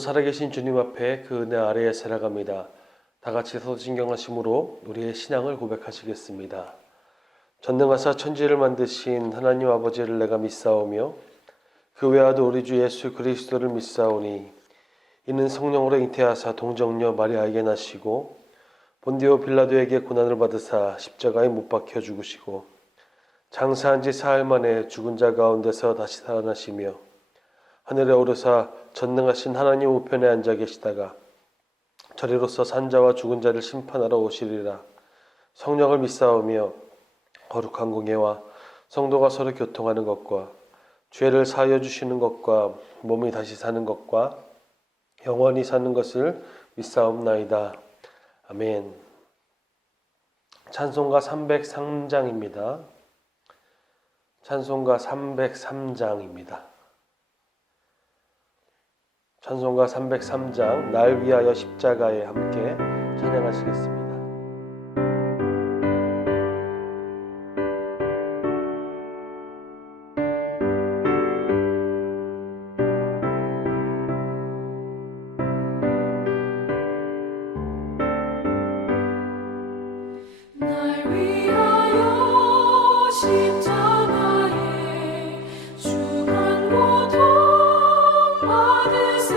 살아계신 주님 앞에 그 은혜 아래에 살아갑니다. 다 같이 서신경하심으로 우리의 신앙을 고백하시겠습니다. 전능하사 천지를 만드신 하나님 아버지를 내가 믿사오며 그 외아도 우리 주 예수 그리스도를 믿사오니 이는 성령으로 잉태하사 동정녀 마리아에게 나시고 본디오 빌라도에게 고난을 받으사 십자가에 못 박혀 죽으시고 장사한 지 사흘 만에 죽은 자 가운데서 다시 살아나시며 하늘에 오르사 전능하신 하나님 우편에 앉아 계시다가 저리로서 산자와 죽은 자를 심판하러 오시리라. 성령을 믿사오며 거룩한 공예와 성도가 서로 교통하는 것과 죄를 사하여 주시는 것과 몸이 다시 사는 것과 영원히 사는 것을 믿사옵나이다. 아멘. 찬송가 303장입니다. 찬송가 303장입니다. 찬송가 303장 날 위하여 십자가에 함께 찬양하시겠습니다. 날 위하여 십자가에 중한 고통 받으사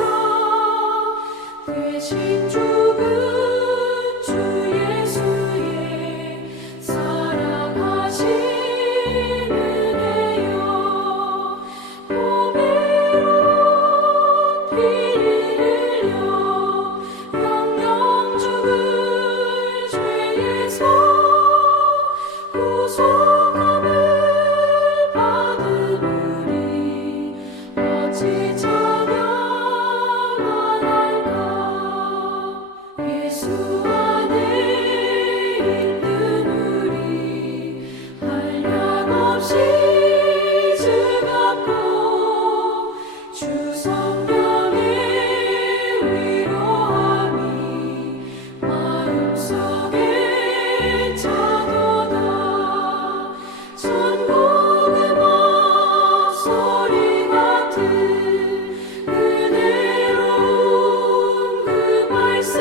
대신 죽은 주 예수의 사랑하신 은혜여 보배로운 피를 흘려 영영 죽은 죄에서 구속함을 받은 우리 어찌 찬양하날까. 예수 안에 있는 우리 한량없이 즐겁고 주 성령의 위로함이 마음속에 차도다. 천국의 목소리 같은 은혜로운 그 말씀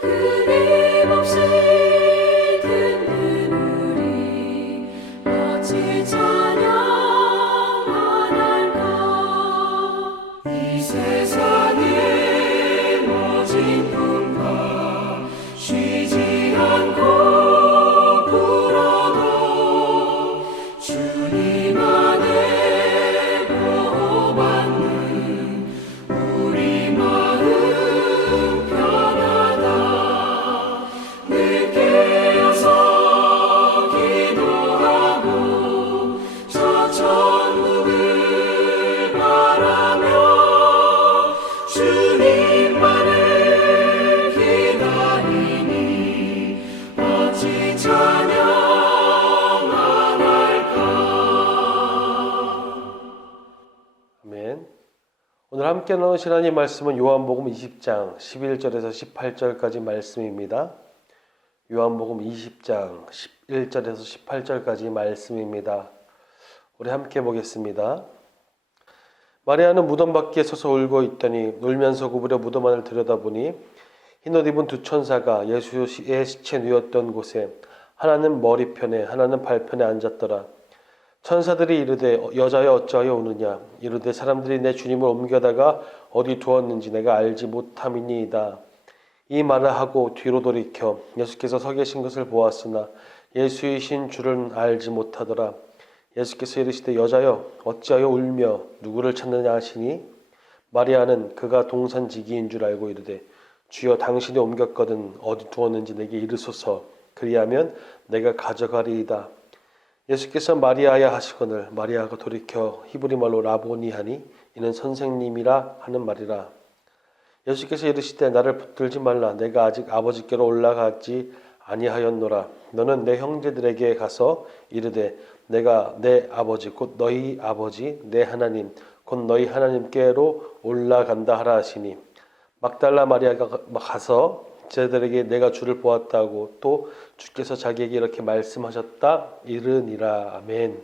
끊임없이 듣는 우리 어찌 찬양하날까. 이 세상의 모진 풍파 쉬지 않고 불어도 주님 안에 보호받는 우리 마음 편하다. 늘 깨어서 기도하고 저 천국을 바라며 주님만을 기다리니 어찌 찬양하날까. 아멘. 오늘 함께 나누실 하나님 말씀은 요한복음 20장 11절에서 18절까지 말씀입니다. 요한복음 20장 11절에서 18절까지 말씀입니다. 우리 함께 보겠습니다. 마리아는 무덤 밖에 서서 울고 있더니 울면서 구부려 무덤 안을 들여다보니 흰옷 입은 두 천사가 예수의 시체 누웠던 곳에 하나는 머리편에 하나는 발편에 앉았더라. 천사들이 이르되 여자여 어찌하여 우느냐. 이르되 사람들이 내 주님을 옮겨다가 어디 두었는지 내가 알지 못함이니이다. 이 말을 하고 뒤로 돌이켜 예수께서 서 계신 것을 보았으나 예수이신 줄은 알지 못하더라. 예수께서 이르시되 여자여 어찌하여 울며 누구를 찾느냐 하시니 마리아는 그가 동산지기인 줄 알고 이르되 주여 당신이 옮겼거든 어디 두었는지 내게 이르소서. 그리하면 내가 가져가리이다. 예수께서 마리아야 하시거늘 마리아가 돌이켜 히브리 말로 라보니 하니 이는 선생님이라 하는 말이라. 예수께서 이르시되 나를 붙들지 말라. 내가 아직 아버지께로 올라가지 아니하였노라. 너는 내 형제들에게 가서 이르되 내가 내 아버지 곧 너희 아버지 내 하나님 곧 너희 하나님께로 올라간다 하라 하시니 막달라 마리아가 가서 제자들에게 내가 주를 보았다고 또 주께서 자기에게 이렇게 말씀하셨다 이르니라. 아멘.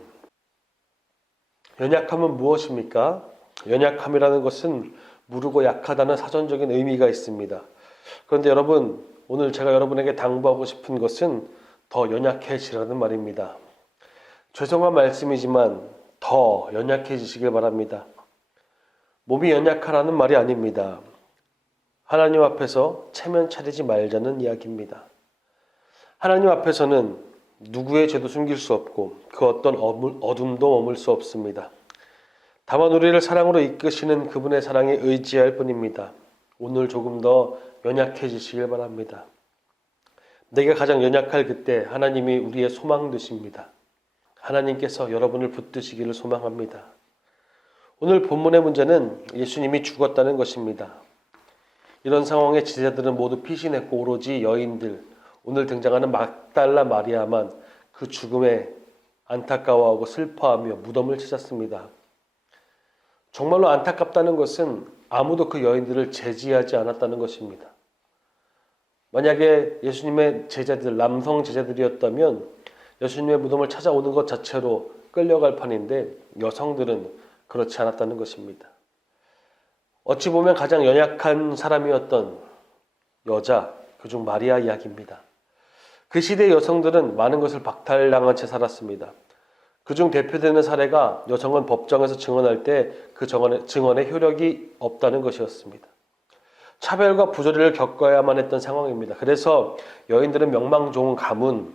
연약함은 무엇입니까? 연약함이라는 것은 무르고 약하다는 사전적인 의미가 있습니다. 그런데 여러분, 오늘 제가 여러분에게 당부하고 싶은 것은 더 연약해지라는 말입니다. 죄송한 말씀이지만 더 연약해지시길 바랍니다. 몸이 연약하라는 말이 아닙니다. 하나님 앞에서 체면 차리지 말자는 이야기입니다. 하나님 앞에서는 누구의 죄도 숨길 수 없고 그 어떤 어둠도 머물 수 없습니다. 다만 우리를 사랑으로 이끄시는 그분의 사랑에 의지할 뿐입니다. 오늘 조금 더 연약해지시길 바랍니다. 내가 가장 연약할 그때 하나님이 우리의 소망 되십니다. 하나님께서 여러분을 붙드시기를 소망합니다. 오늘 본문의 문제는 예수님이 죽었다는 것입니다. 이런 상황에 제자들은 모두 피신했고 오로지 여인들, 오늘 등장하는 막달라 마리아만 그 죽음에 안타까워하고 슬퍼하며 무덤을 찾았습니다. 정말로 안타깝다는 것은 아무도 그 여인들을 제지하지 않았다는 것입니다. 만약에 예수님의 제자들, 남성 제자들이었다면 예수님의 무덤을 찾아오는 것 자체로 끌려갈 판인데 여성들은 그렇지 않았다는 것입니다. 어찌 보면 가장 연약한 사람이었던 여자, 그중 마리아 이야기입니다. 그 시대의 여성들은 많은 것을 박탈당한 채 살았습니다. 그중 대표되는 사례가 여성은 법정에서 증언할 때 그 증언의 효력이 없다는 것이었습니다. 차별과 부조리를 겪어야만 했던 상황입니다. 그래서 여인들은 명망 좋은 가문,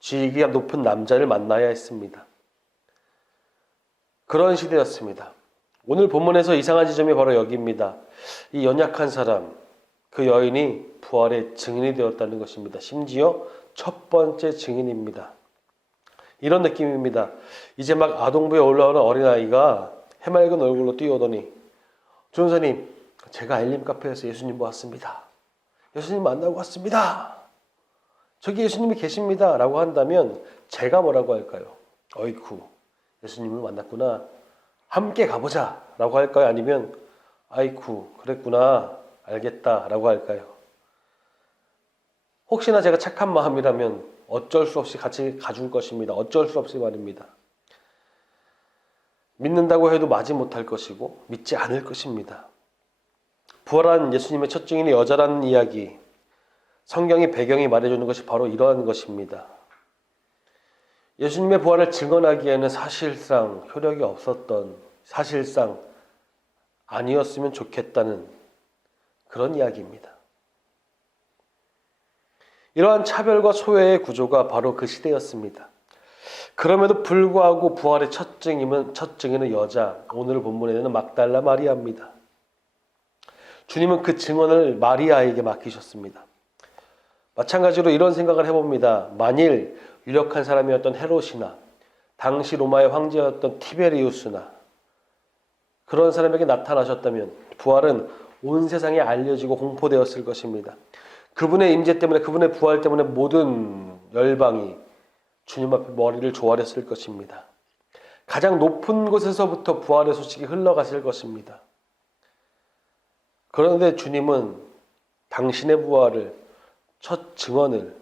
지위가 높은 남자를 만나야 했습니다. 그런 시대였습니다. 오늘 본문에서 이상한 지점이 바로 여기입니다. 이 연약한 사람, 그 여인이 부활의 증인이 되었다는 것입니다. 심지어 첫 번째 증인입니다. 이런 느낌입니다. 이제 막 아동부에 올라오는 어린아이가 해맑은 얼굴로 뛰어오더니 전사님, 제가 알림 카페에서 예수님 보았습니다. 예수님 만나고 왔습니다. 저기 예수님이 계십니다. 라고 한다면 제가 뭐라고 할까요? 어이쿠, 예수님을 만났구나. 함께 가보자. 라고 할까요? 아니면 아이쿠, 그랬구나. 알겠다. 라고 할까요? 혹시나 제가 착한 마음이라면 어쩔 수 없이 같이 가줄 것입니다. 어쩔 수 없이 말입니다. 믿는다고 해도 마지 못할 것이고 믿지 않을 것입니다. 부활한 예수님의 첫 증인이 여자라는 이야기, 성경의 배경이 말해주는 것이 바로 이러한 것입니다. 예수님의 부활을 증언하기에는 사실상 효력이 없었던, 사실상 아니었으면 좋겠다는 그런 이야기입니다. 이러한 차별과 소외의 구조가 바로 그 시대였습니다. 그럼에도 불구하고 부활의 첫 증인은 여자, 오늘 본문에는 막달라 마리아입니다. 주님은 그 증언을 마리아에게 맡기셨습니다. 마찬가지로 이런 생각을 해봅니다. 만일 유력한 사람이었던 헤롯이나 당시 로마의 황제였던 티베리우스나 그런 사람에게 나타나셨다면 부활은 온 세상에 알려지고 공포되었을 것입니다. 그분의 임재 때문에, 그분의 부활 때문에 모든 열방이 주님 앞에 머리를 조아렸을 것입니다. 가장 높은 곳에서부터 부활의 소식이 흘러갔을 것입니다. 그런데 주님은 당신의 부활을, 첫 증언을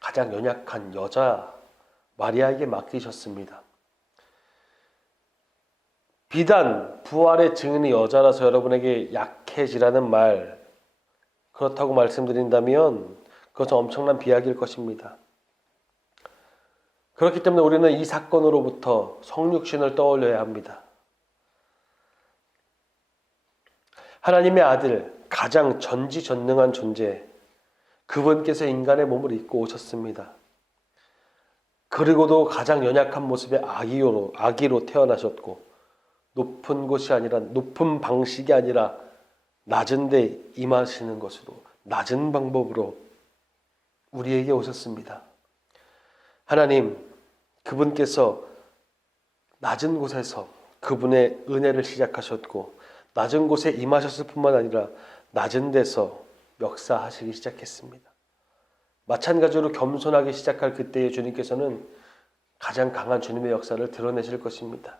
가장 연약한 여자 마리아에게 맡기셨습니다. 비단 부활의 증인이 여자라서 여러분에게 약해지라는 말, 그렇다고 말씀드린다면 그것은 엄청난 비약일 것입니다. 그렇기 때문에 우리는 이 사건으로부터 성육신을 떠올려야 합니다. 하나님의 아들, 가장 전지전능한 존재, 그분께서 인간의 몸을 입고 오셨습니다. 그리고도 가장 연약한 모습의 아기로 태어나셨고 높은 곳이 아니라, 높은 방식이 아니라 낮은 데 임하시는 것으로, 낮은 방법으로 우리에게 오셨습니다. 하나님, 그분께서 낮은 곳에서 그분의 은혜를 시작하셨고 낮은 곳에 임하셨을 뿐만 아니라 낮은 데서 역사하시기 시작했습니다. 마찬가지로 겸손하게 시작할 그때의 주님께서는 가장 강한 주님의 역사를 드러내실 것입니다.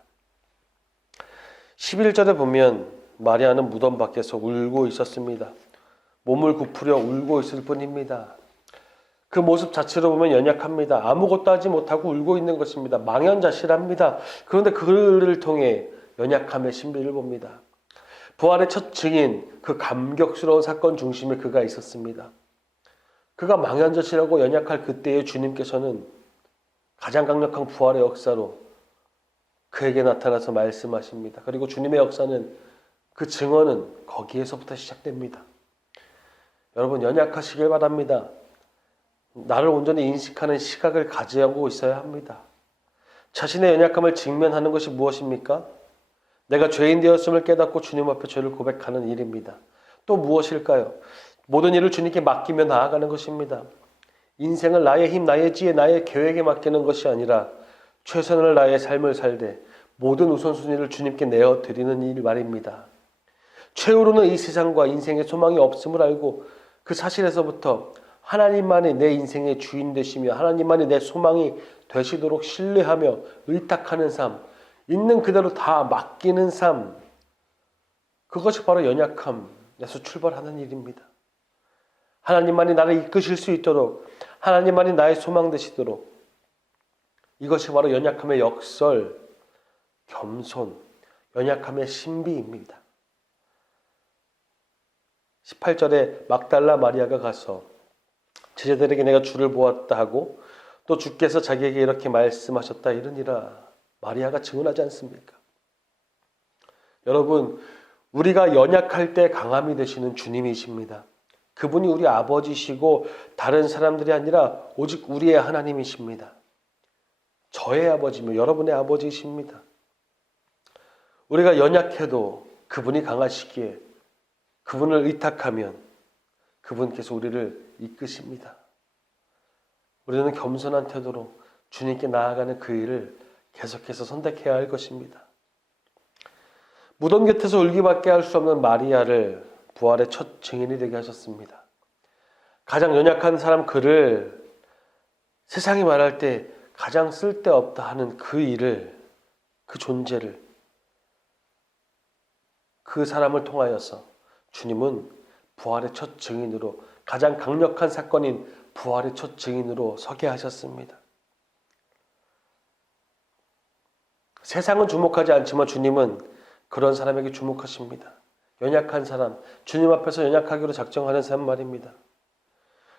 11절에 보면 마리아는 무덤 밖에서 울고 있었습니다. 몸을 굽으려 울고 있을 뿐입니다. 그 모습 자체로 보면 연약합니다. 아무것도 하지 못하고 울고 있는 것입니다. 망연자실합니다. 그런데 그를 통해 연약함의 신비를 봅니다. 부활의 첫 증인, 그 감격스러운 사건 중심에 그가 있었습니다. 그가 망연자실하고 연약할 그때의 주님께서는 가장 강력한 부활의 역사로 그에게 나타나서 말씀하십니다. 그리고 주님의 역사는 그 증언은 거기에서부터 시작됩니다. 여러분 연약하시길 바랍니다. 나를 온전히 인식하는 시각을 가지고 있어야 합니다. 자신의 연약함을 직면하는 것이 무엇입니까? 내가 죄인 되었음을 깨닫고 주님 앞에 죄를 고백하는 일입니다. 또 무엇일까요? 모든 일을 주님께 맡기며 나아가는 것입니다. 인생을 나의 힘, 나의 지혜, 나의 계획에 맡기는 것이 아니라 최선을 나의 삶을 살되 모든 우선순위를 주님께 내어드리는 일 말입니다. 최후로는 이 세상과 인생의 소망이 없음을 알고 그 사실에서부터 하나님만이 내 인생의 주인 되시며 하나님만이 내 소망이 되시도록 신뢰하며 의탁하는 삶, 있는 그대로 다 맡기는 삶, 그것이 바로 연약함에서 출발하는 일입니다. 하나님만이 나를 이끄실 수 있도록 하나님만이 나의 소망 되시도록 이것이 바로 연약함의 역설, 겸손, 연약함의 신비입니다. 18절에 막달라 마리아가 가서 제자들에게 내가 주를 보았다 하고 또 주께서 자기에게 이렇게 말씀하셨다 이러니라 마리아가 증언하지 않습니까? 여러분, 우리가 연약할 때 강함이 되시는 주님이십니다. 그분이 우리 아버지시고 다른 사람들이 아니라 오직 우리의 하나님이십니다. 저의 아버지며 여러분의 아버지이십니다. 우리가 연약해도 그분이 강하시기에 그분을 의탁하면 그분께서 우리를 이끄십니다. 우리는 겸손한 태도로 주님께 나아가는 그 일을 계속해서 선택해야 할 것입니다. 무덤 곁에서 울기밖에 할 수 없는 마리아를 부활의 첫 증인이 되게 하셨습니다. 가장 연약한 사람 그를 세상이 말할 때 가장 쓸데없다 하는 그 일을, 그 존재를 그 사람을 통하여서 주님은 부활의 첫 증인으로 가장 강력한 사건인 부활의 첫 증인으로 서게 하셨습니다. 세상은 주목하지 않지만 주님은 그런 사람에게 주목하십니다. 연약한 사람, 주님 앞에서 연약하기로 작정하는 사람 말입니다.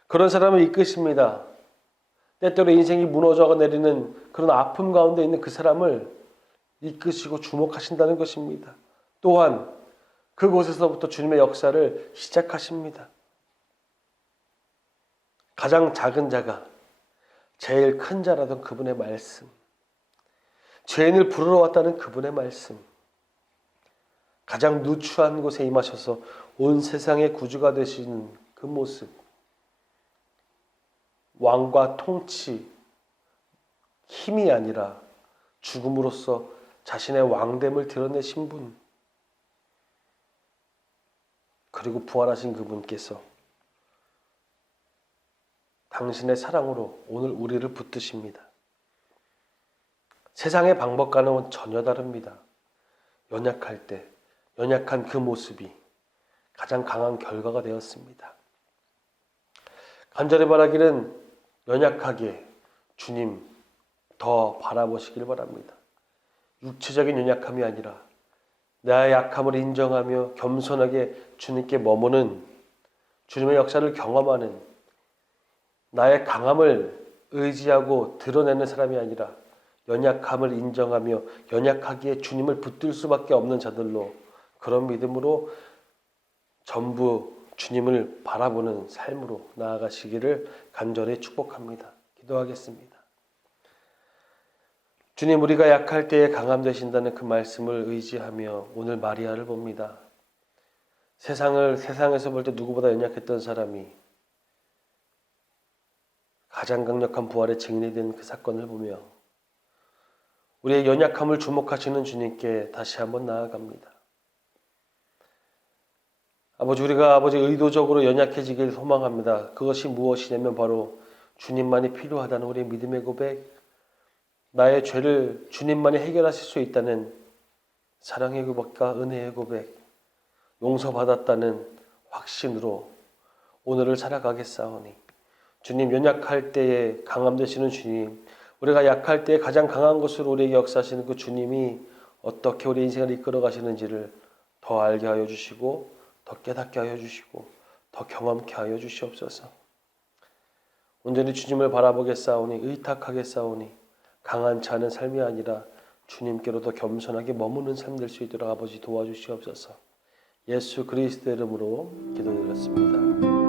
그런 사람을 이끄십니다. 때때로 인생이 무너져 내리는 그런 아픔 가운데 있는 그 사람을 이끄시고 주목하신다는 것입니다. 또한 그곳에서부터 주님의 역사를 시작하십니다. 가장 작은 자가 제일 큰 자라던 그분의 말씀, 죄인을 부르러 왔다는 그분의 말씀, 가장 누추한 곳에 임하셔서 온 세상의 구주가 되시는 그 모습, 왕과 통치, 힘이 아니라 죽음으로써 자신의 왕됨을 드러내신 분, 그리고 부활하신 그분께서 당신의 사랑으로 오늘 우리를 붙드십니다. 세상의 방법과는 전혀 다릅니다. 연약할 때 연약한 그 모습이 가장 강한 결과가 되었습니다. 간절히 바라기는 연약하게 주님 더 바라보시길 바랍니다. 육체적인 연약함이 아니라 나의 약함을 인정하며 겸손하게 주님께 머무는 주님의 역사를 경험하는 나의 강함을 의지하고 드러내는 사람이 아니라 연약함을 인정하며 연약하기에 주님을 붙들 수밖에 없는 자들로 그런 믿음으로 전부 주님을 바라보는 삶으로 나아가시기를 간절히 축복합니다. 기도하겠습니다. 주님, 우리가 약할 때에 강함 되신다는 그 말씀을 의지하며 오늘 마리아를 봅니다. 세상에서 볼 때 누구보다 연약했던 사람이 가장 강력한 부활의 증인이 된 그 사건을 보며 우리의 연약함을 주목하시는 주님께 다시 한번 나아갑니다. 아버지, 우리가 의도적으로 연약해지길 소망합니다. 그것이 무엇이냐면 바로 주님만이 필요하다는 우리의 믿음의 고백, 나의 죄를 주님만이 해결하실 수 있다는 사랑의 고백과 은혜의 고백, 용서받았다는 확신으로 오늘을 살아가겠사오니 주님, 연약할 때에 강함 되시는 주님, 우리가 약할 때에 가장 강한 것으로 우리에게 역사하시는 그 주님이 어떻게 우리 인생을 이끌어 가시는지를 더 알게 하여 주시고 더 깨닫게 하여 주시고 더 경험케 하여 주시옵소서. 온전히 주님을 바라보겠사오니 의탁하겠사오니 강한 자는 삶이 아니라 주님께로도 겸손하게 머무는 삶 될 수 있도록 아버지 도와주시옵소서. 예수 그리스도의 이름으로 기도드렸습니다.